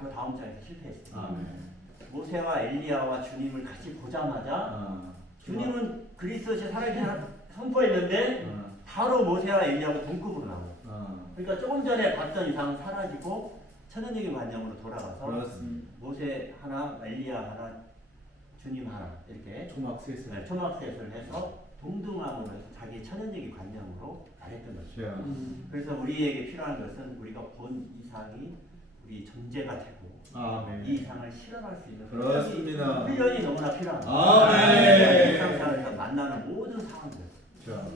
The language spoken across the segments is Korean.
바로 다음 장에서 실패했어요. 아멘. 모세와 엘리야와 주님을 같이 보자마자 주님은 그리스도시 살아계신 선포했는데 바로 모세와 엘리야하고 동급으로 나와요. 그러니까 조금 전에 봤던 이상은 사라지고 천연적인 관념으로 돌아가서 그렇습니다. 모세 하나, 엘리야 하나, 주님 하나 이렇게 초막셋을 초막셋을 해서 동등함으로 해서 자기 천연적인 관념으로 가했던 것이죠. 그래서 우리에게 필요한 것은 우리가 본 이상이 우리 존재가 되고 아멘. 이 이상을 실현할 수 있는 그렇습니다. 훈련이 너무나 필요합니다. 아멘. 일상생활에서 만나는 모든 상황들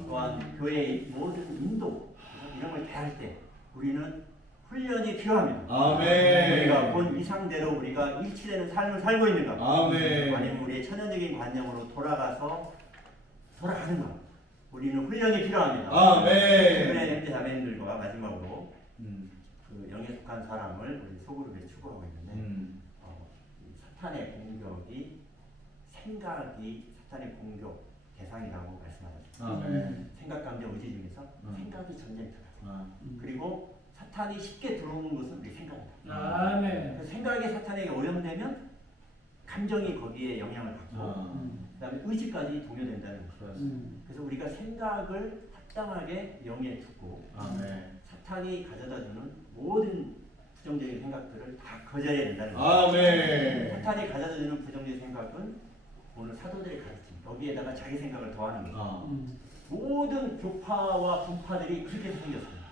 또한 교회의 모든 인도 이런 걸 대할 때 우리는 훈련이 필요합니다. 아멘. 우리가 본 이상대로 우리가 일치되는 삶을 살고 있는가? 아멘. 아니면 우리의 천연적인 관념으로 돌아가는가? 우리는 훈련이 필요합니다. 아멘. 최근에 형제 자매님들과 마지막으로 그 영에 속한 사람을 우리 소그룹에 추구하고 있는데 이 사탄의 공격이 생각이 사탄의 공격 대상이라고 말씀하셨습니다. 아멘. 생각, 감정, 의지 중에서 생각이 전쟁터다. 네. 그리고 사탄이 쉽게 들어오는 것은 우리 생각이다. 아멘. 그래서 생각이 사탄에게 오염되면 감정이 거기에 영향을 받고 그다음에 의지까지 동요된다는 것이죠. 그래서 우리가 생각을 합당하게 영에 두고 아멘. 사탄이 가져다주는 모든 부정적인 생각들을 다 거절해야 된다는 거죠. 아멘. 사탄이 가져다주는 부정적인 생각은 오늘 사도들의 가르침 여기에다가 자기 생각을 더하는 거죠. 모든 교파와 분파들이 그렇게 생겼어요.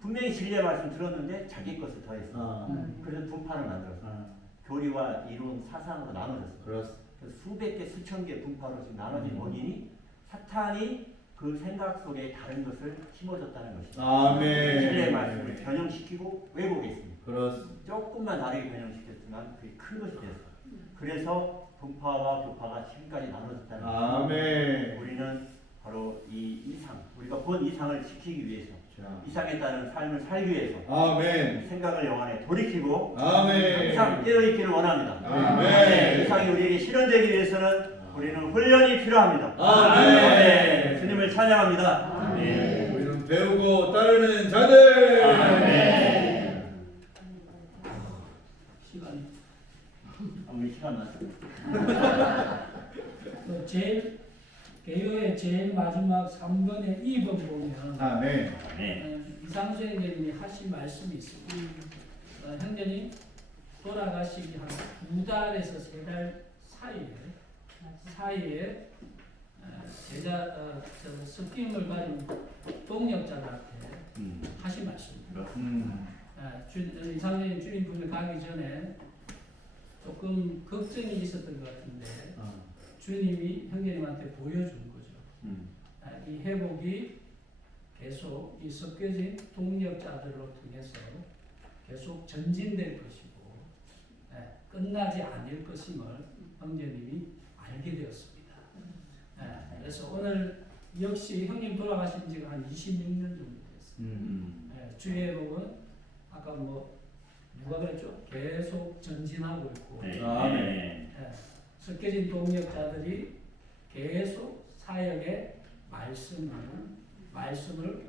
분명히 진리의 말씀 들었는데 자기 것을 더했어요. 그래서 분파를 만들었어요. 교리와 이론, 사상으로 나눠졌어요. 그래서 수백 개, 수천 개 분파로 지금 나눠진 원인이 사탄이 그 생각 속에 다른 것을 심어줬다는 것이죠. 아멘. 진리의 말씀을 변형시키고 왜곡했습니다. 그렇습니다. 조금만 다르게 변형시켰지만 그게 큰 것이 됐어요. 그래서 분파와 교파가 지금까지 나눠졌다는 것이죠. 아멘. 우리는 바로 이 이상, 우리가 본 이상을 지키기 위해서 이상에 따른 삶을 살기 위해서 아멘. 생각을 영 안에 돌이키고 아멘. 항상 깨어있기를 원합니다. 아멘. 이상이 우리에게 실현되기 위해서는 우리는 훈련이 필요합니다. 아멘. 주님을 찬양합니다. 아멘. 우리는 배우고 따르는 자들. 아멘. 시간. 우리 시간 났습니다. 제일 개요의 제일 마지막 3번의 2번 보면 아멘. 이상수 형제님이 하신 말씀이 있습니다. 형제님 돌아가시기 한 2달에서 3달 사이에 제자 습김을 가진 동역자들한테 하신 말씀입니다. 이상수님 주님 분을 가기 전에 조금 걱정이 있었던 것 같은데 주님이 형제님한테 보여준 거죠. 이 회복이 계속 이 섞여진 동력자들로 통해서 계속 전진될 것이고 끝나지 않을 것임을 형제님이 알게 되었습니다. 그래서 오늘 역시 형님 돌아가신 지가 한 26년 정도 됐어요. 주의 회복은 아까 누가 그랬죠? 계속 전진하고 있고 섞여진 동력자들이 계속 사역의 말씀을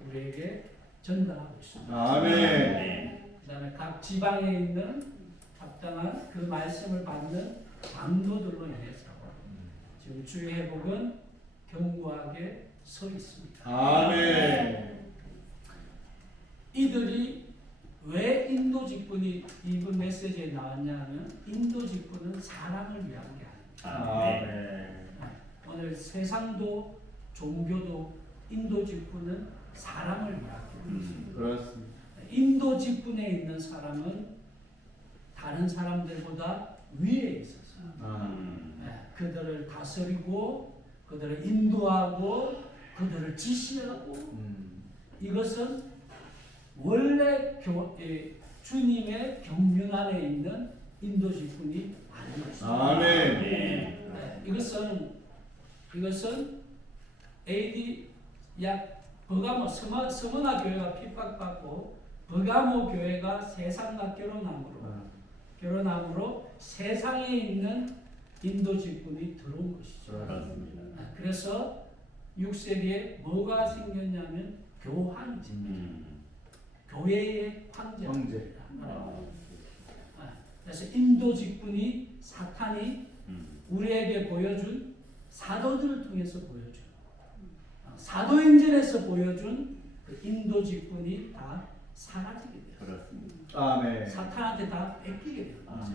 우리에게 전달하고 있습니다. 아멘. 그다음에 각 지방에 있는 합당한 그 말씀을 받는 장로들로 인해서 지금 주의 회복은 견고하게 서 있습니다. 아멘. 이들이 왜 인도 직분이 이번 메시지에 나왔냐면 인도 직분은 사람을 위한 게 아닙니다. 오늘 세상도 종교도 인도 직분은 사람을 위하고 있습니다. 그렇습니다. 인도 직분에 있는 사람은 다른 사람들보다 위에 있어서 그들을 다스리고 그들을 인도하고 그들을 지시하고 이것은 원래 주님의 경륜 안에 있는 인도 직분이 아니었습니다. 아멘. 이것은 AD 약 버가모 서머나 교회가 핍박받고 버가모 교회가 세상과 결혼함으로 세상에 있는 인도 직분이 들어온 것이죠. 그래서 6세기에 뭐가 생겼냐면 교황이죠. 교회의 황제입니다. 그래서 인도 직분이 사탄이 우리에게 보여준 사도들을 통해서 보여준 사도행전에서 보여준 그 인도 직분이 다 사라지게 되었어요. 그렇습니다. 아멘. 사탄한테 다 뺏기게 된 거죠.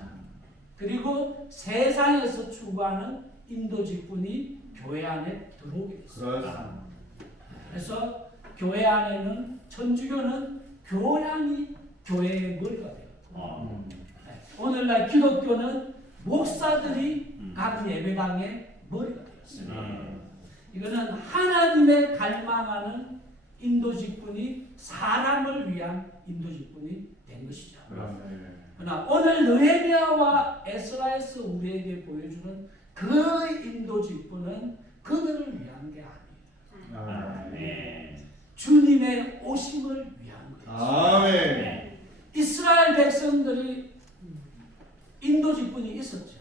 그리고 세상에서 추구하는 인도 직분이 교회 안에 들어오게 됐어요. 그렇습니다. 그래서 교회 안에는 천주교는 교량이 교회의 머리가 돼요. 오늘날 기독교는 목사들이 각 예배당의 머리가 되었습니다. 이거는 하나님의 갈망하는 인도 직분이 사람을 위한 인도 직분이 된 것이죠. 그러나 오늘 느헤미야와 에스라에서 우리에게 보여주는 그 인도 직분은 그들을 위한 게 아니에요. 주님의 오심을 위한 거예요. 아멘. 이스라엘 백성들이 인도 직분이 있었죠.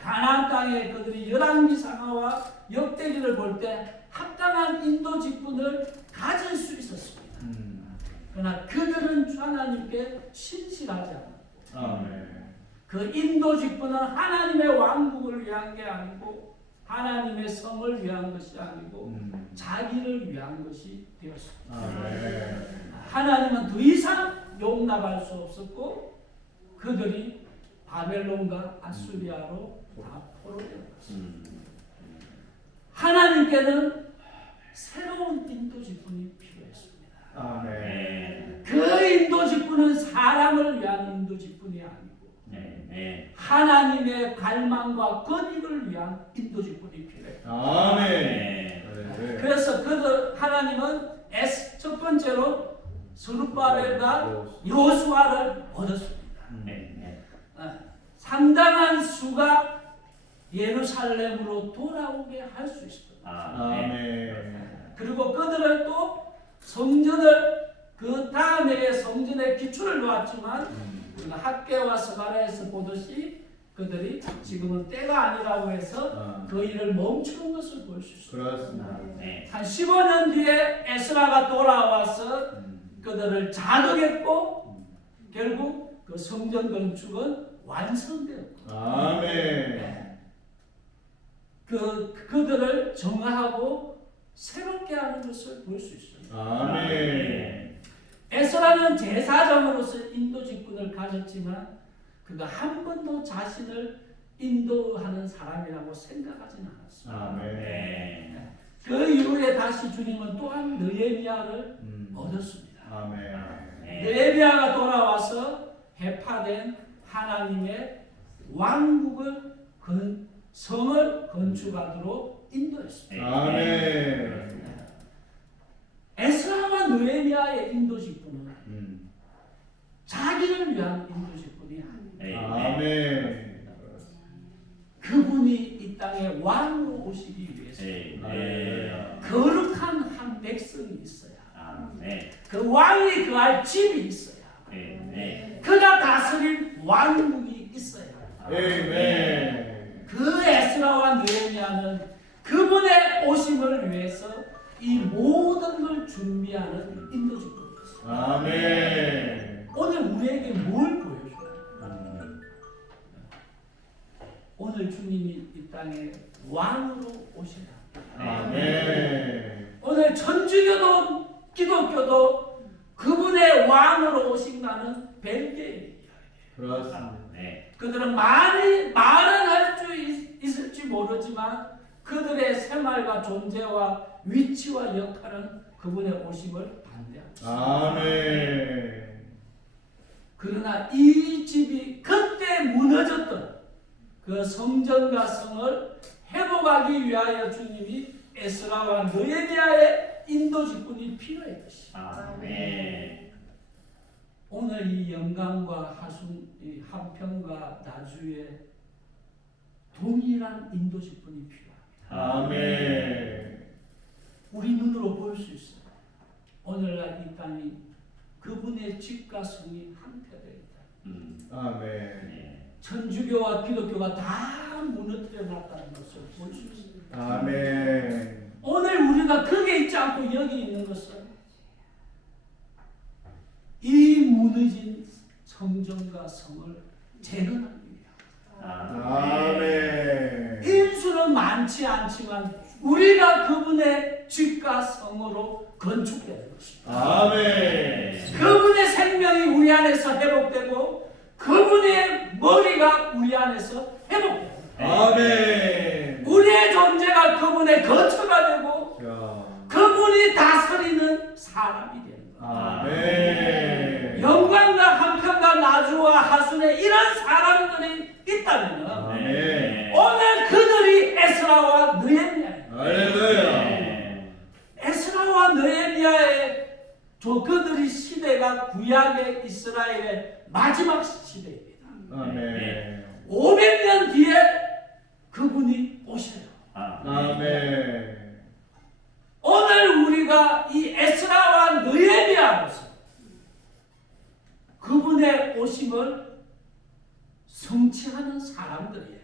가나안 땅에 그들이 열왕기 상하와 역대기를 볼 때 합당한 인도 직분을 가질 수 있었습니다. 그러나 그들은 하나님께 신실하지 않았고 아멘. 그 인도 직분은 하나님의 왕국을 위한 게 아니고 하나님의 성을 위한 것이 아니고 자기를 위한 것이 되었습니다. 아멘. 하나님은 더 이상 용납할 수 없었고 그들이 바벨론과 아수리아로 다 포로되었습니다. 하나님께는 새로운 인도 직분이 필요했습니다. 아멘. 그 인도 직분은 사람을 위한 인도 직분이 아니고 하나님의 갈망과 권익을 위한 인도 직분이 필요해요. 아멘. 그래서 하나님은 첫 번째로 스룹바벨과 여호수아를 얻었습니다. 상당한 수가 예루살렘으로 돌아오게 할 수 있습니다. 아멘. 그리고 그들을 또 성전을 그 다음에 성전에 기초를 놓았지만 우리가 학개와 스가랴에서 보듯이 그들이 지금은 때가 아니라고 해서 그 일을 멈추는 것을 볼 수 있습니다. 그렇습니다. 한 15년 뒤에 에스라가 돌아와서 그들을 자극했고 결국 그 성전 건축은 완성되었고 아멘. 그들을 정화하고 새롭게 하는 것을 볼 수 있습니다. 아멘. 에스라는 제사장으로서 인도 직분을 가졌지만 그가 한 번도 자신을 인도하는 사람이라고 생각하지는 않았습니다. 아멘. 그 이후에 다시 주님은 또한 느헤미야를 얻었습니다. 아멘. 느헤미야가 돌아와서 해파된 하나님의 왕국을 성을 건축하도록 인도했습니다. 아멘. 에스라와 느헤미야의 인도 직분은 자기를 위한 인도 직분이 아닙니다. 아멘. 그분이 이 땅에 왕으로 오시기 위해서 거룩한 한 백성이 있어야 그 왕이 그할 집이 있어야 그가 다스릴 왕국이 있어야 아멘. 그 에스라와 느헤미야는 그분의 오심을 위해서 이 모든 걸 준비하는 인도 직분이었습니다. 아멘. 오늘 우리에게 뭘 보여줘요? 오늘 주님이 이 땅에 왕으로 오시라. 아멘. 오늘 천주교도 기독교도 그분의 왕으로 오신다는 벨기에 이야기예요. 그렇습니다. 그들은 말은 할 수 있을지 모르지만 그들의 생활과 존재와 위치와 역할은 그분의 오심을 반대합니다. 아멘. 그러나 이 집이 그때 무너졌던 그 성전과 성을 회복하기 위하여 주님이 에스라와 느헤미야의 인도 직분이 필요했듯이 오늘 이 영광과 하순, 이 한평과 나주에 동일한 인도 직분이 필요합니다. 아멘. 우리 눈으로 볼 수 있어요. 오늘날 이 땅이 그분의 집과 성이 한패되어 있다. 아멘. 천주교와 기독교가 다 무너뜨려 놨다는 것을 볼 수 있습니다. 아멘. 오늘 우리가 거기에 있지 않고 여기 있는 것은 이 무너진 성전과 성을 재건하는 아멘. 인수는 많지 않지만 우리가 그분의 집과 성으로 건축되는 것입니다. 아멘. 그분의 생명이 우리 안에서 회복되고 그분의 머리가 우리 안에서 회복되고 아멘. 우리의 존재가 그분의 거처가 되고 자. 그분이 다스리는 사람이 되는 거예요. 아멘. 영광과 한평과 나주와 하순에 이런 사람들이 있다면 아멘. 오늘 그들이 에스라와 느헤미야예요. 할렐루야. 에스라와 느헤미야의 그들이 시대가 구약의 이스라엘의 마지막 시대입니다. 아멘. 500년 뒤에 그분이 오셔요. 아멘. 오늘 우리가 이 에스라와 느헤미야로서 그분의 오심을 성취하는 사람들이에요.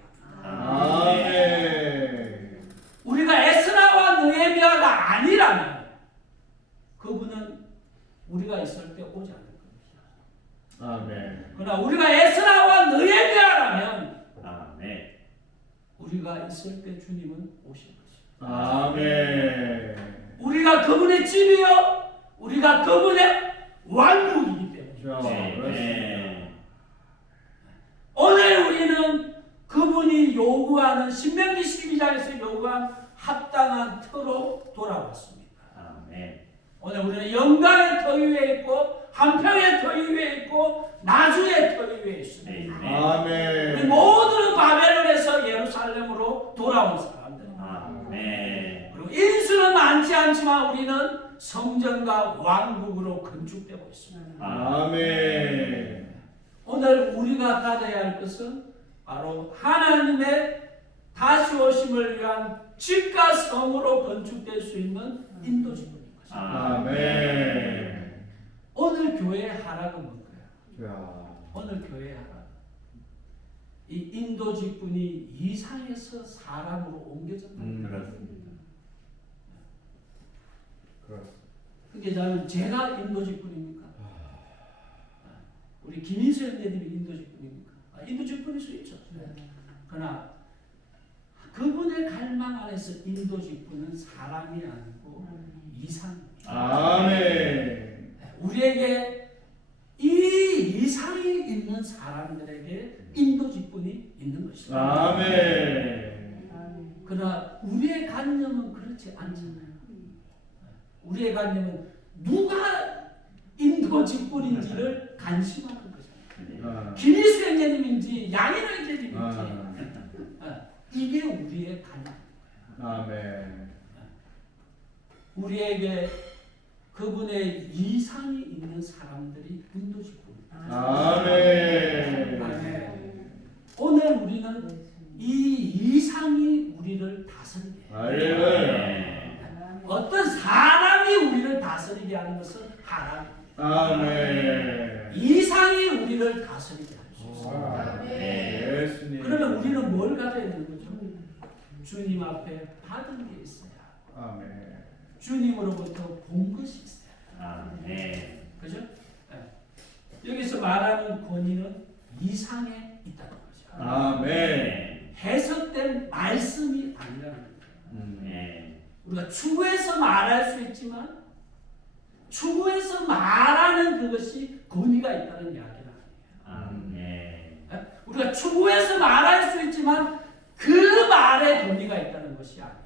아멘. 우리가 에스라와 느헤미야가 아니라면 그분은 우리가 있을 때 오지 않을 겁니다. 아멘. 그러나 우리가 에스라와 느헤미야라면 우리가 있을 때 주님은 오실 것입니다. 아멘. 우리가 그분의 집이요, 우리가 그분의 왕국이기 때문에 자, 그렇습니다. 오늘 우리는 그분이 요구하는 신명기 12장에서 요구한 합당한 터로 돌아왔습니다. 오늘 우리는 영광의 터 위에 있고 한평의 터 위에 있고 나주의 터 위에 있습니다. 우리 아멘. 모두는 바벨론에서 예루살렘으로 돌아온 사람들입니다. 그리고 인수는 많지 않지만 우리는 성전과 왕국으로 건축되고 있습니다. 아멘. 오늘 우리가 가져야 할 것은 바로 하나님의 다시 오심을 위한 집과 성으로 건축될 수 있는 인도지구인 것입니다. 아멘. 오늘 교회의 하락은 뭔가요? 자. 오늘 교회의 하락. 이 인도지꾼이 이상에서 사람으로 옮겨졌다는 거예요. 그렇습니다. 그게 저는 제가 인도직분입니까? 우리 김인수 형제님이 인도직분입니까? 인도직분일 수 있죠. 그러나 그분의 갈망 안에서 인도직분은 사람이 아니고 이상입니다. 아멘. 우리에게 이 이상이 있는 사람들에게 인도직분이 있는 것입니다. 아멘. 그러나 우리의 관념은 그렇지 않잖아요. 우리의 관념은 누가 인도직분인지를 관심하는 거잖아요. 김희수 형제님인지 양인호 형제님인지 이게 우리의 관념. 아멘. 우리에게 그분의 이상이 있는 사람들이 인도직분입니다. 아멘. 오늘 우리는 이 이상이 우리를 다스리게 해요. 할렐루야. 어떤 사람이 우리를 다스리게 하는 것은 하나님입니다. 아멘. 이상이 우리를 다스리게 할 수 있습니다. 예수님. 그러면 우리는 뭘 가져야 되는 거죠? 주님 앞에 받은 게 있어야 하고 아멘. 주님으로부터 본 것이 있어야 하고 그죠? 여기서 말하는 권위는 이상에 있다는 거죠. 아멘. 해석된 말씀이 아니라는 거예요. 우리가 추구해서 말할 수 있지만 추구해서 말하는 그것이 권위가 있다는 이야기는 아니에요. 우리가 추구해서 말할 수 있지만 그 말에 권위가 있다는 것이 아니에요.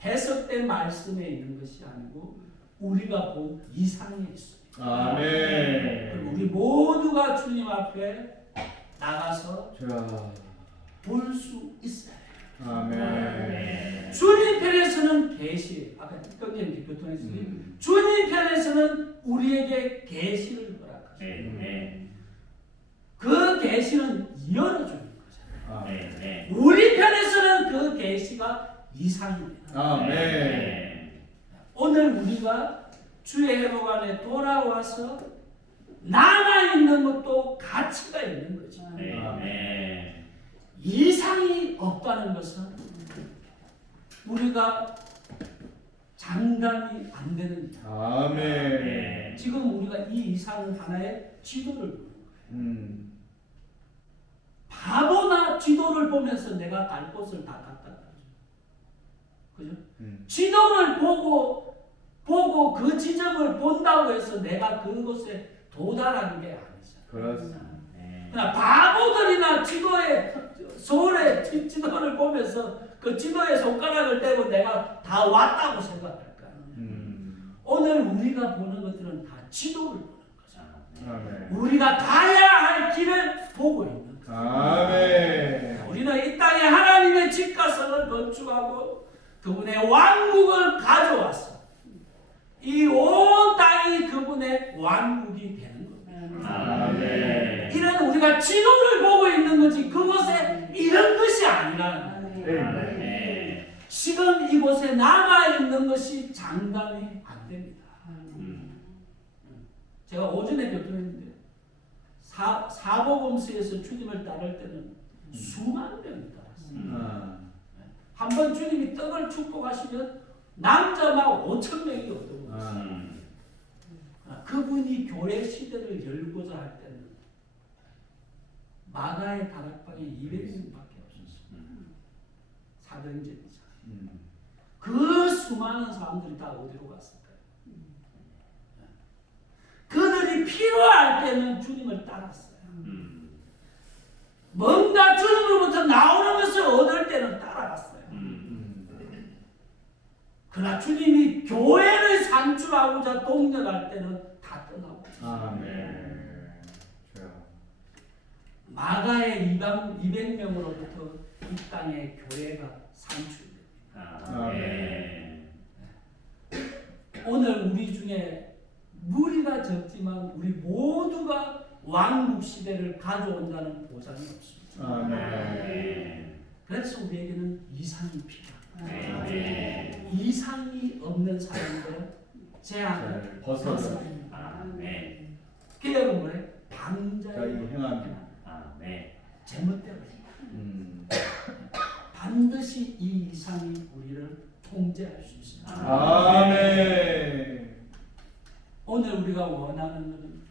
해석된 말씀에 있는 것이 아니고 우리가 본 이상에 있습니다. 아멘. 그리고 우리 모두가 주님 앞에 나가서 볼 수 있어요. 아멘. 주님 편에서는 계시, 아까 형님 교통했으니 주님 편에서는 우리에게 계시를 허락하십니다. 그 계시는 열어주는 거잖아요. 우리 편에서는 그 계시가 이상입니다. 아멘. 오늘 우리가 주의 회복 안에 돌아와서 남아 있는 것도 가치가 있는 거죠. 이상이 없다는 것은 우리가 장담이 안 되는 일. 아멘. 지금 우리가 이 이상은 하나의 지도를 보는 거예요. 바보나 지도를 보면서 내가 갈 곳을 다 갔다. 그죠? 지도를 보고 그 지점을 본다고 해서 내가 그곳에 도달하는 게 아니잖아. 그렇습니다. 그러나 바보들이나 서울의 지도를 보면서 그 지도에 손가락을 대고 내가 다 왔다고 생각할까? 오늘 우리가 보는 것들은 다 지도를 보는 거죠. 아멘. 우리가 가야 할 길을 보고 있는 거죠. 아멘. 우리는 이 땅에 하나님의 집과 성을 건축하고 그분의 왕국을 가져왔어. 이 온 땅이 그분의 왕국이 되는 겁니다. 아멘. 이런 우리가 지도를 보고 있는 거지 그곳에 이런 것이 아니라는 거예요. 지금 이곳에 남아있는 것이 장담이 안 됩니다. 제가 오전에 교통했는데 사복음서에서 주님을 따를 때는 수만 명이 따랐어요. 한번 주님이 떡을 축복하시면 남자만 5,000명이 얻어먹었어요. 그분이 교회 시대를 열고자 할 때는 마가의 다락방에 200명밖에 없었어요. 사도행전이죠. 그 수많은 사람들이 다 어디로 갔을까요? 그들이 필요할 때는 주님을 따랐어요. 뭔가 주님으로부터 나오는 것을 얻을 때는 따라갔어요. 그러나 주님이 교회를 산출하고자 동력할 때는 다 떠나고 아멘. 마가의 200명으로부터 이 땅에 교회가 산출됩니다. 아멘. 오늘 우리 중에 무리가 적지만 우리 모두가 왕국 시대를 가져온다는 보장이 없습니다. 아멘. 그래서 우리에게는 이상이 필요합니다. 이상이 없는 사람들은 제한을 벗어야 됩니다. 개혁은 뭐예요? 방자의 행함. 제멋대로 반드시 이 이상이 우리를 통제할 수 있습니다. 아멘. 오늘 우리가 원하는 것은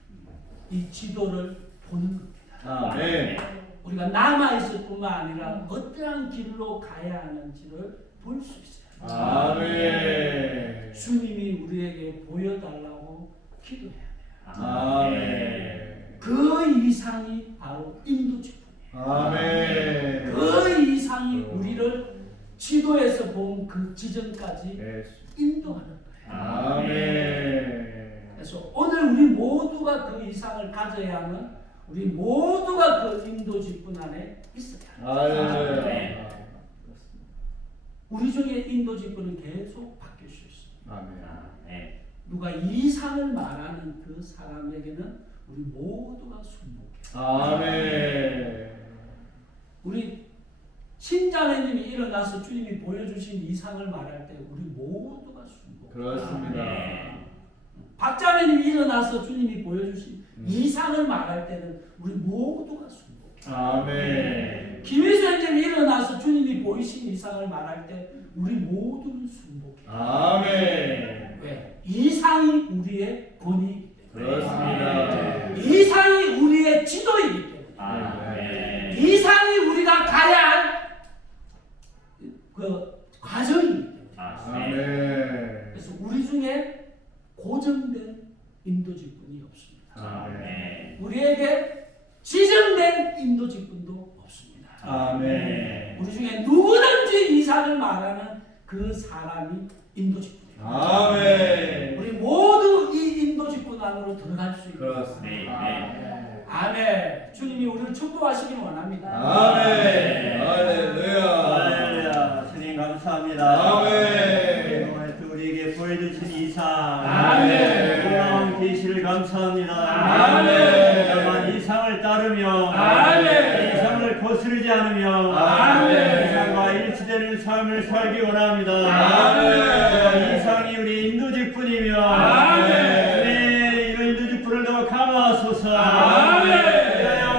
이 지도를 보는 겁니다. 아멘. 우리가 남아있을 뿐만 아니라 어떠한 길로 가야 하는지를 볼 수 있어요. 아멘. 주님이 우리에게 보여달라고 기도해야 돼요. 아멘. 그 이상이 바로 인도직분이에요. 아멘. 그 이상이 우리를 지도에서 본 그 지점까지 인도하는 거예요. 아멘. 그래서 오늘 우리 모두가 그 이상을 가져야 하는 우리 모두가 그 인도직분 안에 있어야 합니다. 아멘. 우리 중에 인도직분은 계속 바뀔 수 있습니다. 아멘. 누가 이상을 말하는 그 사람에게는 우리 모두가 순복해요. 아멘. 우리 신자매님이 일어나서 주님이 보여주신 이상을 말할 때 우리 모두가 순복해요. 그렇습니다. 박자매님이 일어나서 주님이 보여주신 이상을 말할 때는 우리 모두가 순복해요. 아멘. 김일수 형제님이 일어나서 주님이 보이신 이상을 말할 때 우리 모두는 순복해요. 아멘. 왜? 이상이 우리의 본이기 때문에. 그렇습니다. 이상이 우리의 지도이기 때문에. 아멘. 이상이 우리가 가야 할 그 과정이기 때문에. 아멘. 그래서 우리 중에 고정된 인도직분이 없습니다. 아멘. 우리에게 지정된 인도직분도 없습니다. 아멘. 우리 중에 누구든지 이상을 말하는 그 사람이 인도직분입니다. 아멘. 우리 모두 이 인도직분 안으로 들어갈 수 있고. 그렇습니다. 아멘. 주님이 우리를 축복하시길 원합니다. 아멘. 할렐루야. 할렐루야. 주님 감사합니다. 아멘. 오늘 또 우리에게 보여주신 이상. 아멘. 놀라운 계시를 감사합니다. 아멘. 다만 이상을 따르며 아멘. 이상을 거스르지 않으며 아멘. 이상과 일치되는 삶을 살기 원합니다. 아멘. 이상이 우리 인도직분이며 아멘. 이런 인도직분을 더 강화하소서. 아멘.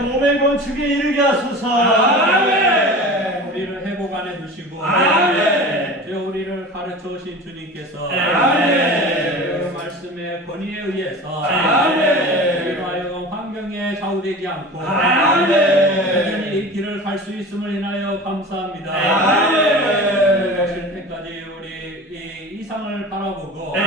몸의 건축에 이르게 하소서. 아멘. 우리를 회복 안에 두시고 아멘. 주여 우리를 가르쳐 오신 주님께서 아멘. 그 말씀의 권위에 의해서 아멘. 우리로 하여금 환경에 사람에 좌우되지 않고 아멘. 여전히 이 길을 갈 수 있음을 인하여 감사합니다. 아멘. 오실 때까지 우리 이 이상을 바라보고 아멘.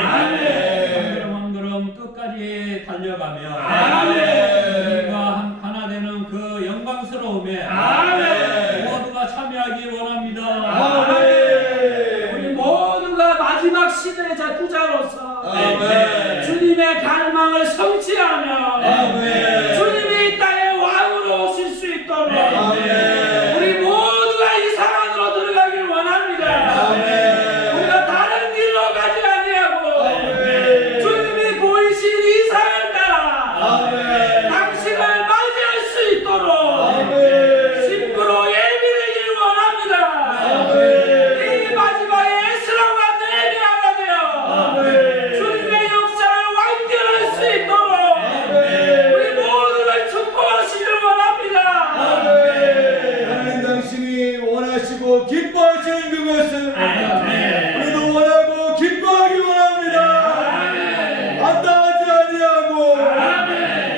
한 걸음 한 걸음 끝까지 달려가며 아멘. 우리가 하나 되는 그 영광스러움에 아멘. 모두가 참여하기 원합니다. 아멘. 우리 모두가 마지막 시대의 부자로서 아멘. 주님의 갈망을 성취하며 아멘. 주님이 이 땅에 왕으로 오실 수 있도록 아멘. 우리 모두가 이 상황으로 들어가길 원합니다. 아멘. 우리가 다른 길로 가지 아니하고 아멘. 주님이 보이신 이 상을 따라 아멘. 당신을 맞이할 수 있도록 아멘. 심부로 예비되길 원합니다. 아멘. 이 마지막에 에스라와 느헤미야가 되어 아멘. 주님의 역사를 완결할 수 있도록 아멘. 우리 모두를 축복하시길 원합니다. 아멘. 하나님 당신이 원하시고 기뻐하시는 그것을 우리도 원하고 기뻐하기 원합니다. 마땅하지 아니하고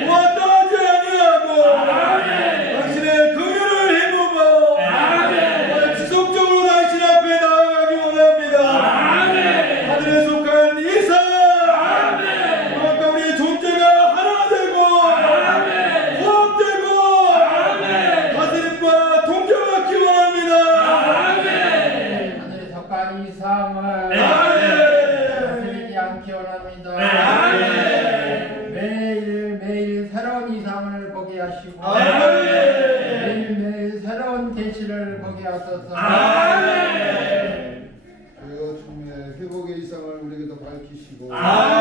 마땅하지 아니하고 당신의 긍휼을 힘입어 오늘 지속적으로 당신 앞에 나아가기 원합니다. 하늘에 속한 이상 그것과 우리의 존재가 하나 되고 호흡되고 다스림과 동경받기 원합니다. 하늘에 석간 이상을 다스리지 않기 원합니다. 매일 새로운 이상을 보게 하시고 매일 새로운 계시를 보게 하소서. 주여 주님의 회복의 이상을 우리에게도 밝히시고 아멘.